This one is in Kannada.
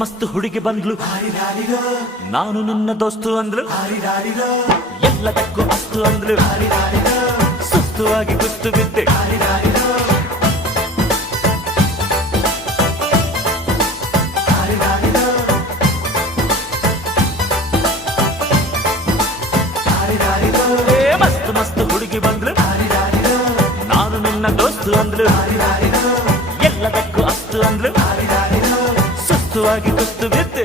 ಮಸ್ತ್ ಹುಡುಗಿ ಬಂದ್ಲು, ನಾನು ನಿನ್ನ ದೋಸ್ತು ಅಂದ್ಲು, ಎಲ್ಲದಕ್ಕೂ ಅಸ್ತು ಅಂದ್ಲು, ಸುಸ್ತುವಾಗಿ ಕುಸ್ತು ಬಿದ್ದೆ. ಮಸ್ತ್ ಮಸ್ತ್ ಹುಡುಗಿ ಬಂದ್ಲು, ನಾನು ನಿನ್ನ ದೋಸ್ತು ಅಂದ್ಲು, ಎಲ್ಲದಕ್ಕೂ ಅಸ್ತು ಅಂದ್ಲು, ಸುಸ್ತುವಾಗಿ ಕುಸ್ತು ಬಿದ್ದೆ.